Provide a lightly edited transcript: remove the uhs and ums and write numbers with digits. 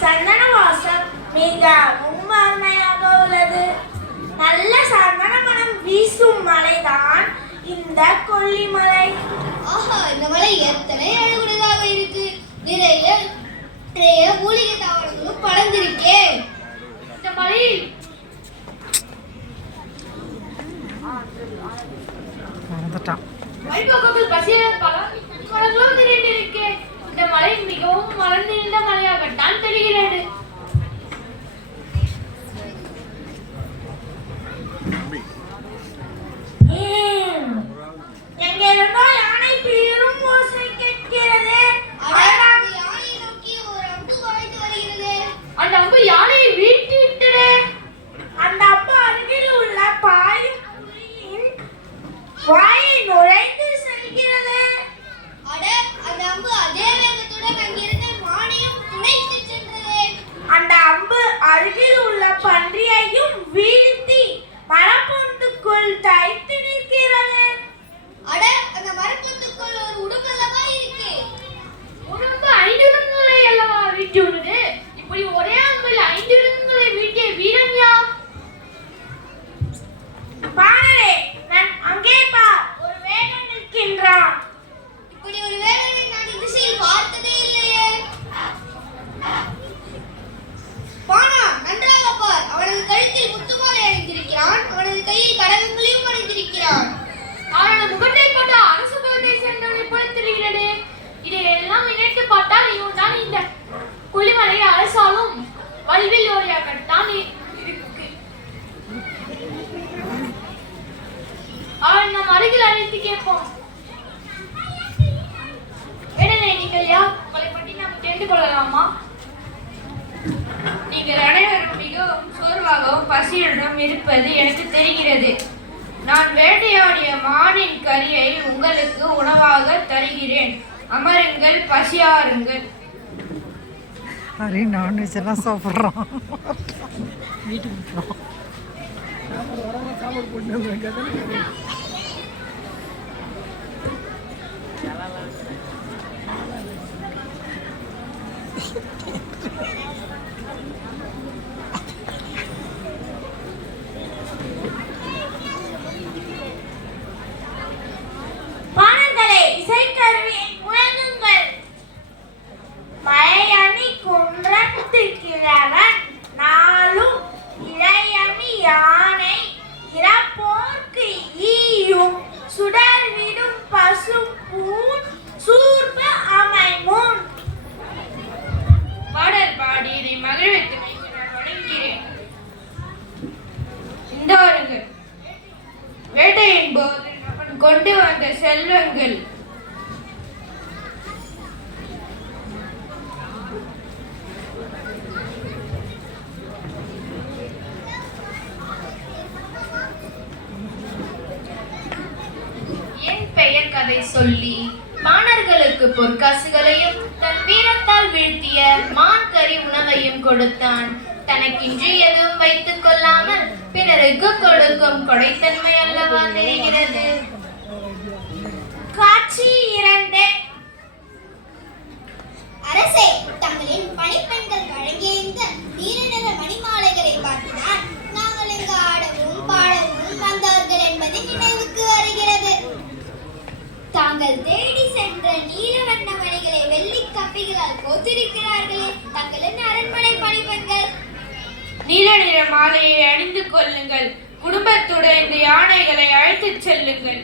சந்தன வாசம் மிகவும் அருமையாக உள்ளது. நல்ல சந்தன மனம் வீசும் மலைதான் இந்த கொல்லிமலை. ஆஹா, இந்த மலை எத்தனை அழகுடையதாக இருக்கு. நிறைய நிறைய மூலிகை தாவரங்களும் படர்ந்திருக்கே. இந்த மலையில் வழிபோக்குகள் பசியால் பல மரங்களும் நிறைந்திருக்கே. இந்த மலை மிகவும் மலர்ந்திருந்த மலையாகத்தான் தெரிகிறது. எங்கிருந்தோ யானை பீரும் ஓசை கேட்கிறது. யானை நோக்கி ஒரு அம்பு பாய்ந்து வருகிறது. அந்த அம்பு யானையை வீழ்த்தி விட்டது. அந்த அம்பு அருகில் உள்ள பாயும் புலியின் வாயை நுழைந்து செல்கிறது. அட, அந்த அம்பு அதே வேகத்துடன் அங்கிருந்து மானையும் துளைத்து சென்றது. அந்த அம்பு அருகில் உள்ள பன்றியையும் வீழ்த்தி மரப்பொந்துக்குள் தைத்து நிற்கிறது. அட, அந்த மரப்பொந்துக்குள் ஒரு உடும்பு அல்லவா இருக்கு. உடம்பு 5 ரங்களை அல்லவா வீழ்த்தியுள்ளது. இப்படி ஒரே அம்பில் 5 ரங்களை வீழ்த்திய வீரன் யார்? பாரே, நான் அங்கே பார், ஒரு வேடன் நிற்கின்றான். இப்படி ஒரு வேடனை நான் இந்த திசையில் பார்த்ததே இல்லையே. பானா, நன்றாக பார். அவனது கழுத்தில் முத்துமாலை அணிந்திருக்கிறான். அவனது கையில் கடகங்களையும் அணிந்திருக்கிறான். அவனது முகத்தை பார்த்தா அரச குலத்தை சேர்ந்தவனை போல தெரிகிறது. இதையெல்லாம் நினைத்து பார்த்தால் இவன் தான் இந்த கொல்லிமலையை அரசாலும் வல்வில் ஓரியாகத்தான் இருக்கு. அவன் நம் அருகில் அழைத்து கேட்போம். வேடனை, நீங்கள் யார்? உங்களை பற்றி நாம் தெரிந்து கொள்ளலாமா? நீங்கள் அனைவரும் மிகவும் சோர்வாகவும் பசியுடனும் இருப்பது எனக்கு தெரிகிறது. நான் வேட்டையாடிய மானின் கறியை உங்களுக்கு உணவாக தருகிறேன். அமருங்கள், பசியாருங்கள். அரே, நான்வெஜ் எல்லாம் சாப்பிட்றோம். வீட்டுக்கு போகிறோம். பாணர்களே, இசைக்கருவியை முழங்குங்கள். மலையணி குன்றத்துக்கிறவன் நாளும் இளையணி யானை இறப்போர்க்கு ஈயும் சுடர்விடும் பசும் பூன் சூர்பு அமைமுன். பாடல் பாடி என்னை மகிழ்வித்தமைக்கு நான் வணங்குகிறேன். இந்தாருங்கள், வேட்டையின் போது அவன் கொண்டு வந்த செல்வங்கள். என் பெயர் கதை சொல்லி மாணர்களுக்கு பொற்காசுகளையும் தன் வீரத்தால் வீழ்த்திய மான் கறி உணவையும் கொடுத்தான். தனக்கின்றி எதுவும் வைத்துக் கொள்ளாமல் பிறருக்கு கொடுக்கும் கொடைத்தன்மை அல்லவா தெரிகிறது. காட்சி 2. அரசே, தங்களின் பணிப்பெண்கள் வழங்கிய இந்த நீரிநிற மணிமாலைகளை பார்த்துதான் நாங்கள் இங்கு ஆடவும் பாடவும் வந்தவர்கள் என்பது நினைவுக்கு வருகிறது. தாங்கள் தேடி சென்ற நீல வண்ண மணிகளை வெள்ளி கம்பிகளால் கோத்திருக்கிறார்களே, தங்களின் அரண்மனை பணிப்பெண்கள். நீல நிற மாலையை அணிந்து கொள்ளுங்கள். குடும்பத்துடன் இந்த யானைகளை அழைத்துச் செல்லுங்கள்.